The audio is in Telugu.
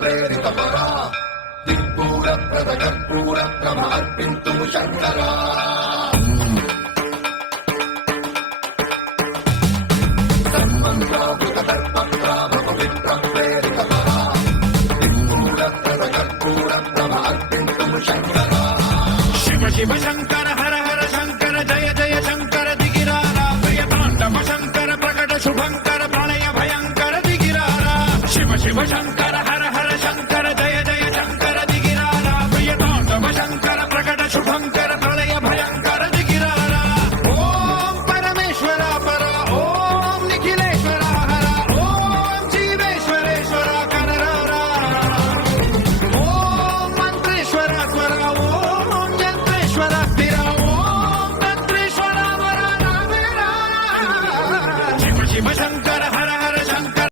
ప్రేరితపరా దిక్పూర ప్రద కర్పూర ప్రభ అర్పింతుము శంకరా శివ శివ శంకర హర హర శంకర జయ జయ శంకర దిగిరారా ప్రియతాండవ శంకర ప్రకట శుభంకర ప్రళయ భయంకర దిగిరారా శివ శివ శంకర